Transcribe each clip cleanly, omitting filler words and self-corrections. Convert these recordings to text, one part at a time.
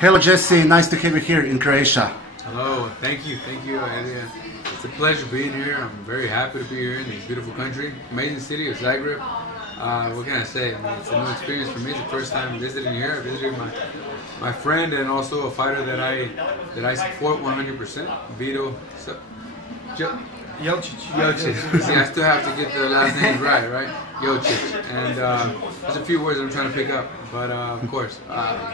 Hello Jesse, nice to have you here in Croatia. Hello, thank you, Adrian. It's a pleasure being here. I'm very happy to be here in this beautiful country, amazing city of Zagreb. What can I say? I mean, it's a new experience for me. It's the first time visiting here. I visited my friend and also a fighter that I support 100%, Vitu Jelčiću. See, I still have to get the last names right? Jelčiću. And there's a few words I'm trying to pick up, but of course,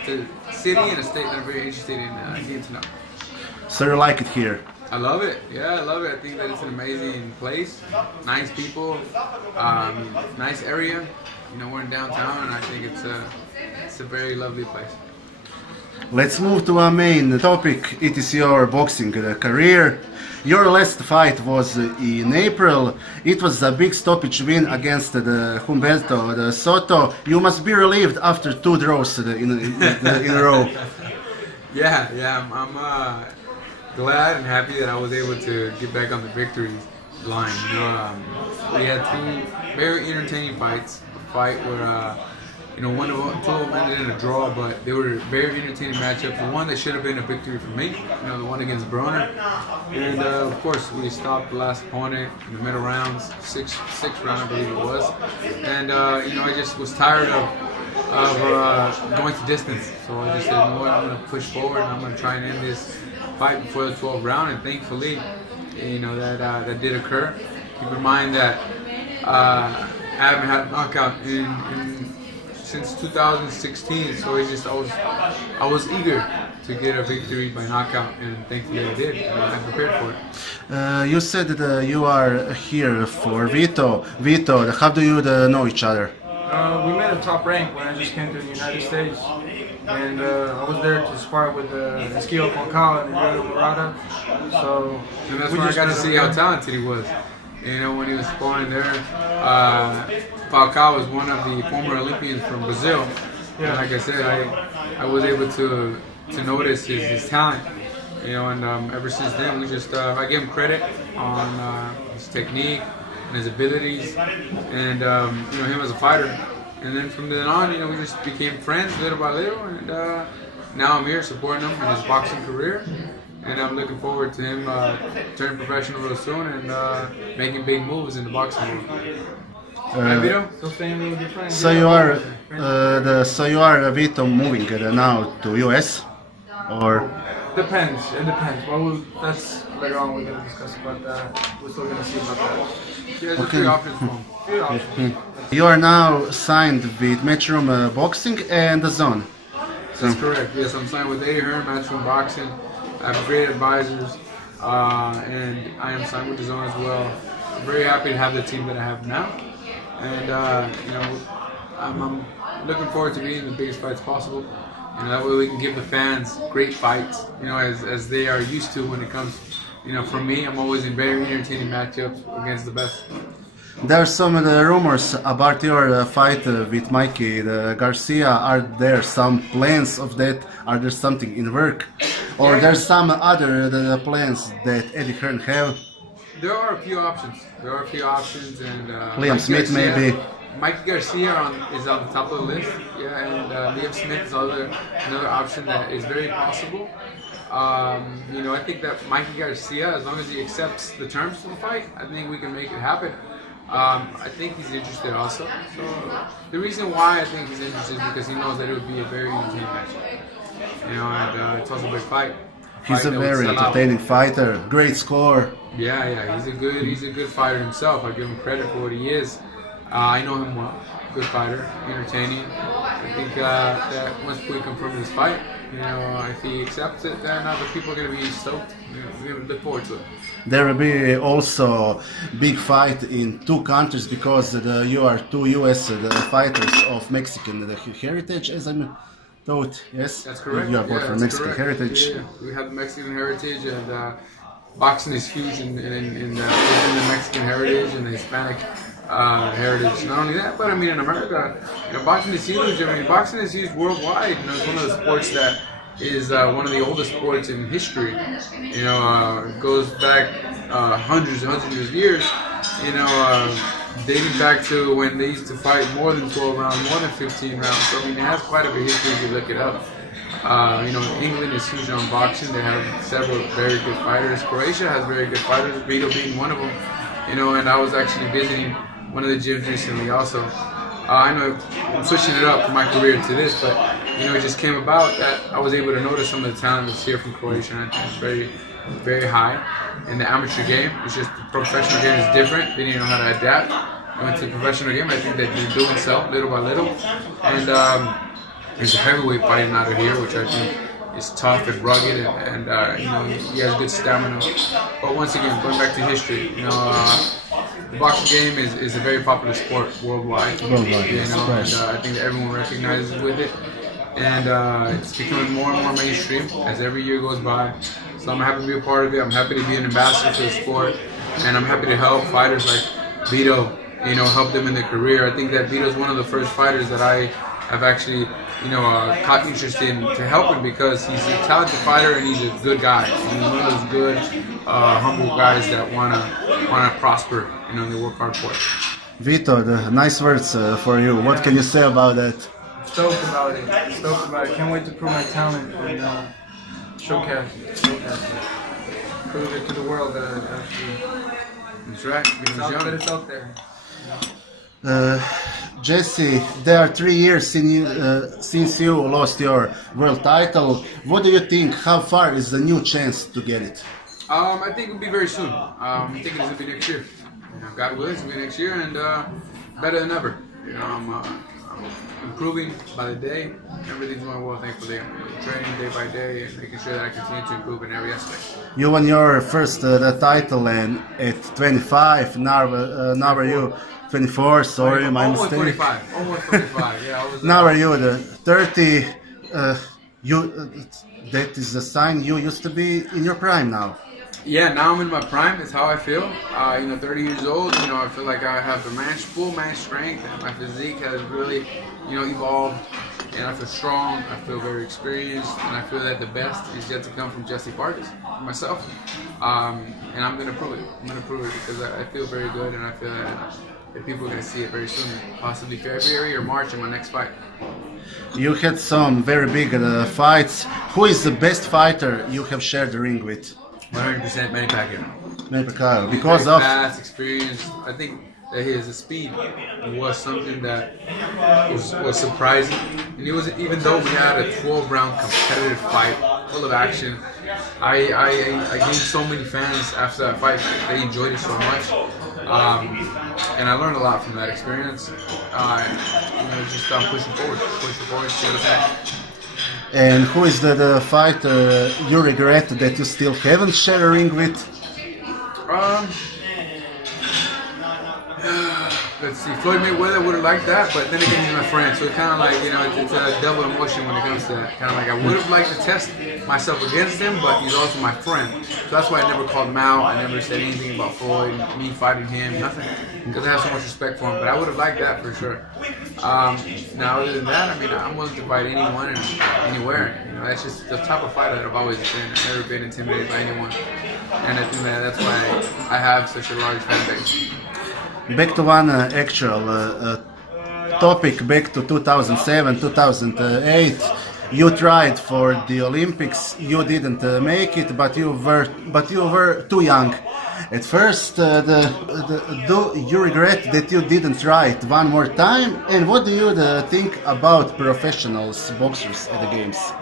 it's a city and a state that I'm very interested in getting to know. So you like it here? I love it. Yeah, I love it. I think that it's an amazing place, nice people, nice area. You know, we're in downtown, and I think it's a very lovely place. Let's move to our main topic. It is your boxing career. Your last fight was in April. It was a big stoppage win against the Humberto Soto. You must be relieved after 2 draws in a row. Yeah, I'm glad and happy that I was able to get back on the victory line. You know, we had 2 very entertaining fights. A fight where you know, two of them ended in a draw, but they were very entertaining matchups. The one that should have been a victory for me, you know, the one against Broner. And of course, we stopped the last opponent in the middle rounds, sixth round, I believe it was. And you know, I just was tired of going to distance, so I just said, you know what, I'm going to push forward and I'm going to try and end this fight before the 12th round. And thankfully, you know, that did occur. Keep in mind that I haven't had a knockout since 2016, so it's just I was eager to get a victory by knockout, and thankfully I did. I prepared for it. You said that you are here for Vitu. Vitu, how do you know each other? We met at top rank when I just came to the United States, and I was there to spar with Eskil and Morata. So that's where I got to see how talented he was. You know, when he was sparring there, Falcao was one of the former Olympians from Brazil. Yeah. And like I said, I was able to notice his talent. You know, and ever since then, we just I give him credit on his technique and his abilities, and you know, him as a fighter. And then from then on, you know, we just became friends little by little, and now I'm here supporting him in his boxing career. And I'm looking forward to him turning professional real soon and making big moves in the boxing world. So you are Vitu moving now to US, or? Depends. It depends. Well, that's later on we're gonna discuss about that. We're still gonna see about that. Yeah, there's 3 options for him. You are now signed with Matchroom Boxing and the Zone. That's correct. Yes, I'm signed with Matchroom Boxing. I have great advisors, and I am signed with the Zone as well. I'm very happy to have the team that I have now, and you know, I'm looking forward to being the biggest fights possible. You know, that way we can give the fans great fights, you know, as they are used to when it comes. You know, for me, I'm always in very entertaining matchups against the best. There are some rumors about your fight with Mikey Garcia. Are there some plans of that? Are there something in work? Or there's some other plans that Eddie Hearn have? There are a few options. And Liam Smith Garcia, maybe. Mikey Garcia is on the top of the list. Yeah, and Liam Smith is another option that is very possible. You know, I think that Mikey Garcia, as long as he accepts the terms for the fight, I think we can make it happen. I think he's interested also. So the reason why I think he's interested is because he knows that it would be a very entertaining match. You know, and it's also a big fight. He's a very entertaining fighter. Great score. Yeah. He's a good fighter himself. I give him credit for what he is. I know him well. Good fighter, entertaining. I think that once we confirm this fight, you know, if he accepts it, then other people are going to be stoked. We're going to look forward to it. There will be also big fight in 2 countries because you are 2 US fighters of Mexican heritage, as I'm told. Yes, that's correct. You are both from Mexican heritage. Yeah. We have the Mexican heritage, and boxing is huge in the Mexican heritage and the Hispanic heritage. Not only that, but I mean in America, you know, boxing is huge. I mean, boxing is huge worldwide. You know, it's one of the sports that is one of the oldest sports in history. You know, it goes back hundreds of years. You know, dating back to when they used to fight more than 12 rounds, more than 15 rounds. So I mean, it has quite a bit of history if you look it up. You know, England is huge on boxing. They have several very good fighters. Croatia has very good fighters, Vitu being one of them. You know, and I was actually visiting one of the gyms recently also. I know I'm switching it up from my career to this, but you know, it just came about that I was able to notice some of the talent that's here from Croatia, and I think it's very, very high. In the amateur game, it's just the professional game is different. They didn't know how to adapt. I went to the professional game. I think that they're doing so little by little, and there's a heavyweight fighting out of here, which I think is tough and rugged, and you know, he has good stamina. But once again, going back to history, you know, the boxing game is a very popular sport worldwide. You know, and I think that everyone recognizes with it, and it's becoming more and more mainstream as every year goes by. So I'm happy to be a part of it. I'm happy to be an ambassador for the sport, and I'm happy to help fighters like Vitu, you know, help them in their career. I think that Vitu is one of the first fighters that I have actually, you know, caught interest in to help him, because he's a talented fighter and he's a good guy. And he's one of those good, humble guys that wanna prosper, you know, and they work hard for it. Vitu, the nice words for you. What can you say about that? Stoked about it. Stoked about it. Can't wait to prove my talent and showcase it. Prove it to the world that actually. That's right. It's out there. Jessie, there are 3 years since you lost your world title. What do you think? How far is the new chance to get it? I think it'll be very soon. I'm thinking it's gonna be next year. You know, God willing, it's gonna be next year, and better than ever. You know, I'm improving by the day. Everything's going well, thankfully. I'm training day by day and making sure that I continue to improve in every aspect. You won your first the title and at 25. Now are you 24? Sorry, my almost mistake. 25. Almost 25. Yeah, I was. Now are you the 30? That is a sign you used to be in your prime now. Yeah, now I'm in my prime. That's how I feel. You know, 30 years old. You know, I feel like I have the full man strength, and my physique has really, you know, evolved. And I feel strong. I feel very experienced, and I feel that the best is yet to come from Jessie Vargas, myself. And I'm gonna prove it. I'm gonna prove it because I feel very good, and I feel that people are gonna see it very soon, possibly February or March in my next fight. You had some very big fights. Who is the best fighter you have shared the ring with? 100% Manny Pacquiao. Manny Pacquiao. Because very of fast, experience. I think that his speed was something that was surprising. And it was, even though we had a 12-round competitive fight, full of action, I gained so many fans after that fight. They enjoyed it so much. And I learned a lot from that experience. You know, just pushing forward, see what's happening. And who is the fighter you regret that you still haven't shared a ring with? Let's see, Floyd Mayweather would have liked that, but then again, he's my friend, so it's kind of like, you know, it's a double emotion when it comes to that. Kind of like I would have liked to test myself against him, but he's also my friend. So that's why I never called him out. I never said anything about Floyd, me fighting him, nothing, because I have so much respect for him. But I would have liked that for sure. Now, other than that, I mean, I'm willing to fight anyone and anywhere. You know, that's just the type of fighter that I've always been. I've never been intimidated by anyone, and I think that's why I have such a large fan base. Back to one actual topic, back to 2007, 2008. You tried for the Olympics. You didn't make it, but you were too young. At first, do you regret that you didn't try it one more time? And what do you think about professionals, boxers at the games?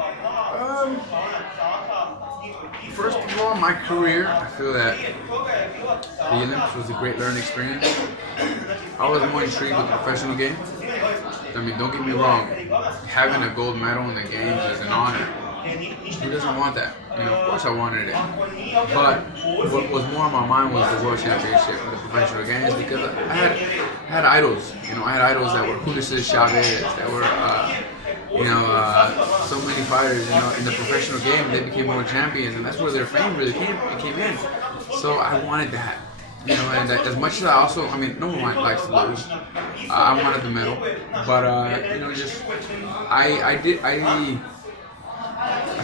First of all, my career, I feel that the Olympics was a great learning experience. I was more intrigued with the professional game. I mean, don't get me wrong, having a gold medal in the games is an honor. Who doesn't want that? You know, of course I wanted it. But what was more on my mind was the World Championship and the professional games, because I had idols. You know, I had idols that were Julio Chavez, that were so many fighters, you know, in the professional game. They became world champions, and that's where their fame really came in. So I wanted that, you know, and as much as I also, I mean, no one likes to lose. I wanted the medal, but you know, just I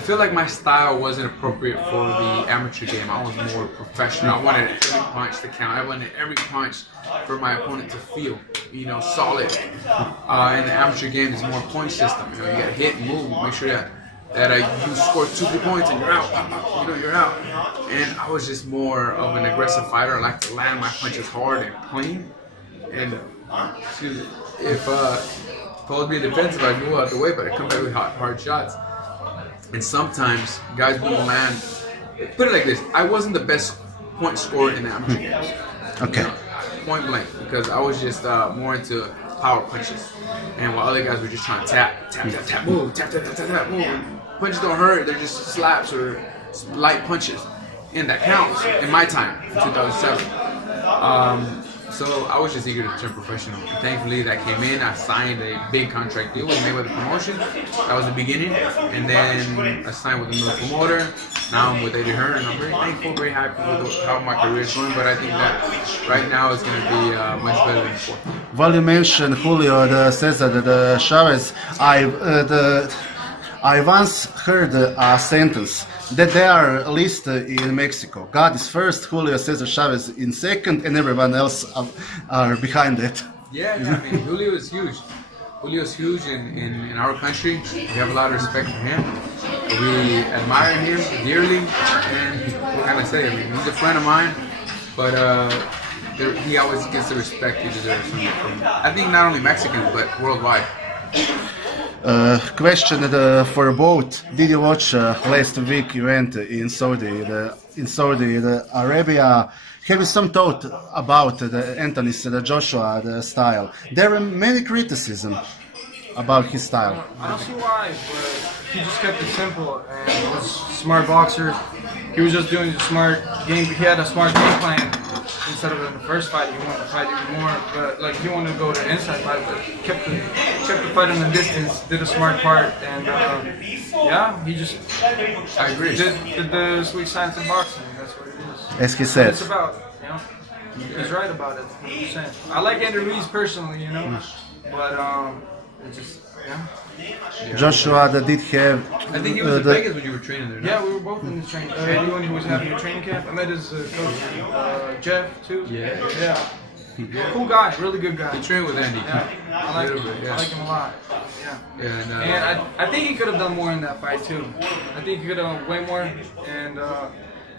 feel like my style wasn't appropriate for the amateur game. I was more professional. I wanted every punch to count. I wanted every punch for my opponent to feel, you know, solid. In the amateur game, it's more point system. You know, you got to hit and move, make sure that that you score 2 points and you're out, you know, you're out. And I was just more of an aggressive fighter. I like to land my punches hard and clean. And if I was being defensive, I'd move out the way, but I come back with hard shots. And sometimes guys wouldn't land. Put it like this: I wasn't the best point scorer in the amateur games. Okay. You know, point blank, because I was just more into power punches, and while other guys were just trying to tap, move, tap, move. Punches don't hurt; they're just slaps or light punches, and that counts in my time in 2007. So I was just eager to turn professional. And thankfully, that came in. I signed a big contract deal with Mayweather Promotion. That was the beginning, and then I signed with another promoter. Now I'm with Eddie Hearn, and I'm very thankful, very happy with how my career is going. But I think that right now it's going to be much better than before. While you mentioned Julio Cesar Chavez, I once heard a sentence that they are listed in Mexico. God is first, Julio Cesar Chavez in second, and everyone else are behind it. Yeah, I mean, Julio is huge. Julio is huge in our country. We have a lot of respect for him. We admire him dearly, and what can I say? I mean, he's a friend of mine, but he always gets the respect he deserves from I think not only Mexicans, but worldwide. Question for both. Did you watch last week event in Saudi Arabia? Have you some thought about the Joshua style? There were many criticism about his style. I don't see why, but he just kept it simple and was a smart boxer. He was just doing the smart game. He had a smart game plan. Instead of in the first fight, he wanted to fight even more. But like he wanted to go to the inside fight, but kept the fight in the distance. Did a smart part, and yeah, he just I agree. Did the sweet science of boxing. That's what it is. As he said. It's about, you know. He's right about it. 100%. I like Andy Ruiz personally, you know, but it just Joshua did have. I think he was in Vegas when you were training there. No? Yeah, we were both in the training. Andy when he was having a training camp. I met his coach, Jeff too. Yeah. Cool guy, really good guy. He trained with Andy. Yeah, I like him. I like him a lot. Yeah. And I think he could have done more in that fight too. I think he could have done way more. And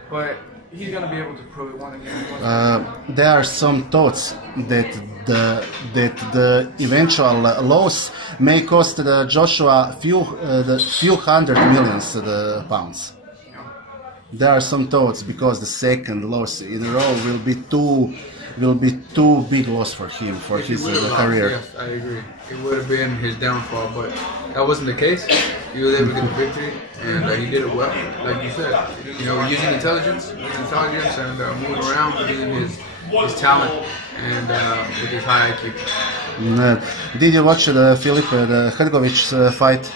but he's gonna be able to prove it one again. There are some thoughts that the eventual loss may cost Joshua few hundred millions pounds. There are some thoughts because the second loss in a row will be too big loss for him, for his career. Yes, I agree. It would have been his downfall, but that wasn't the case. He was able to get the victory, and he did it well, like you said. You know, using intelligence and moving around, using his talent and with his high IQ. Did you watch the Filip Hrgović fight?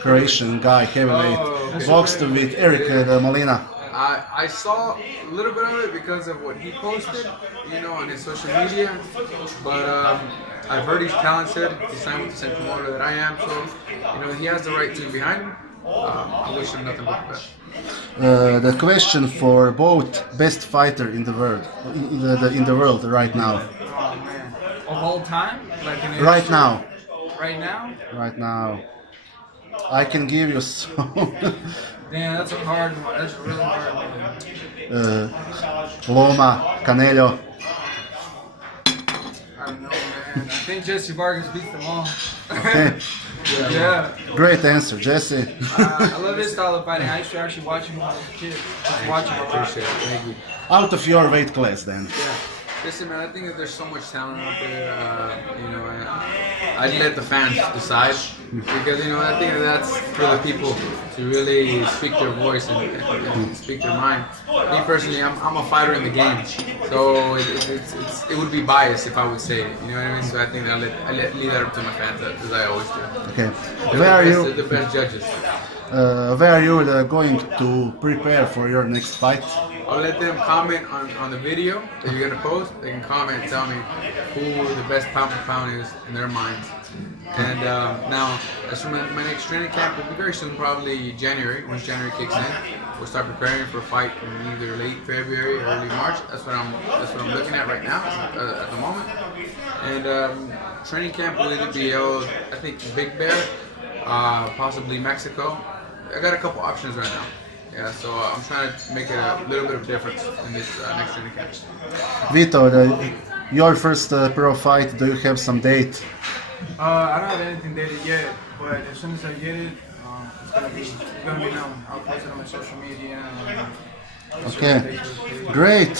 Croatian guy, heavyweight, boxed with Eric Molina. I saw a little bit of it because of what he posted, you know, on his social media. But I've heard he's talented. He signed with the same promoter that I am, so you know he has the right team behind him. I wish him nothing but the best. The question for both: best fighter in the world, in the world right now. Oh man, of all time, like in right now. Right now. Right now. I can give you some. Damn, that's a hard one. That's a really hard one. Loma, Canelo. I don't know, man. I think Jessie Vargas beats them all. Okay. Yeah. Great answer, Jesse. I love his style of fighting. I used to actually watch him when I was a kid. Just watch him a lot. Thank you. Out of your weight class, then. Yeah. Listen, man, I think that there's so much talent out there. You know, I'd let the fans decide because you know I think that's for the people to really speak their voice and speak their mind. Me personally, I'm a fighter in the game, so it would be biased if I would say it. You know what I mean? So I think I leave that up to my fans as I always do. Okay. They're the best judges. Where are you going to prepare for your next fight? I'll let them comment on the video that you're going to post. They can comment and tell me who the best pound for pound is in their minds. And now, as for my next training camp, will be very soon, probably January. Once January kicks in, we'll start preparing for a fight in either late February or early March. That's what I'm looking at right now at the moment. And training camp will either be held, I think, Big Bear, possibly Mexico, I got a couple options right now. Yeah, so I'm trying to make it a little bit of difference in this next training camp. Vito, your first pro fight, do you have some date? I don't have anything dated yet, but as soon as I get it, it's gonna be known. I'll post it on my social media. Okay, great.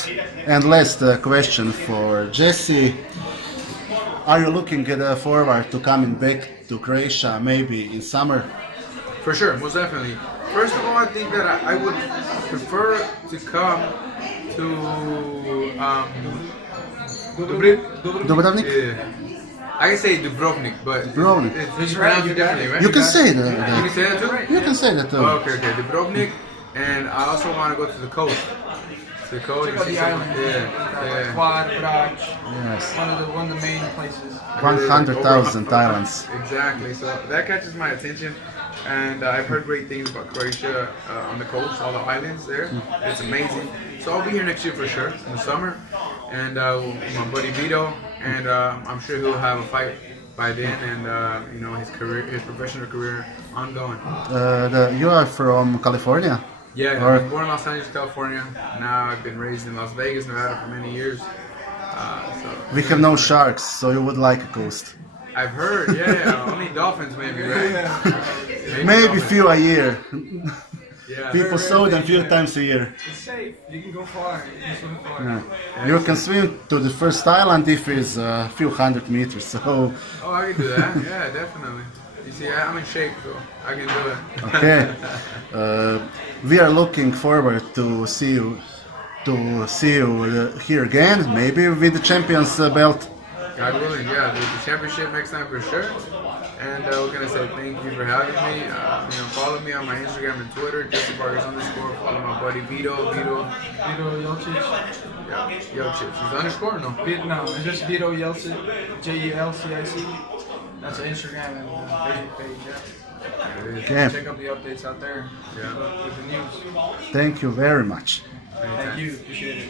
And last question for Jessie. Are you looking forward to coming back to Croatia maybe in summer? For sure, most definitely. First of all, I think that I would prefer to come to Dubrovnik? Yeah. I can say Dubrovnik, but Dubrovnik. it's pronounced differently, right? You can say that. You can say that too? You can say that too. Oh, okay, Dubrovnik, and I also want to go to the coast. To the coast. Check out the island. Yeah. Quad, Braj. Yes. One of the main places. 100,000 islands. Exactly. So that catches my attention, and I've heard great things about Croatia on the coast, all the islands there. It's amazing. So I'll be here next year for sure in the summer, and my buddy Vito, and I'm sure he'll have a fight by then, and you know, his professional career ongoing. You are from California? Yeah, Or- I was born in Los Angeles, California. Now I've been raised in Las Vegas, Nevada for many years. So We have no sharks, so you would like a coast. I've heard, yeah, only dolphins maybe, right? Maybe dolphins. few a year. Yeah. People saw them few times a year. It's safe. You can go far. You can swim far. Yeah. You can swim to the first island if it's a few hundred meters. So Oh, I can do that. Yeah, definitely. You see, I'm in shape, so I can do it. okay, we are looking forward to see you here again, maybe with the champions belt. God willing, yeah, the championship next time for sure. And we're gonna say thank you for having me. You know, follow me on my Instagram and Twitter, Jessie Vargas _. Follow my buddy Vitu Jelčiću. Jelčiću. Is underscore or no? No, it's just Vitu Jelčiću. Jelcic. That's an Instagram and Facebook page. Yeah. Okay. Check out the updates out there. Yeah. With the news. Thank you very much. Thank you. Appreciate it.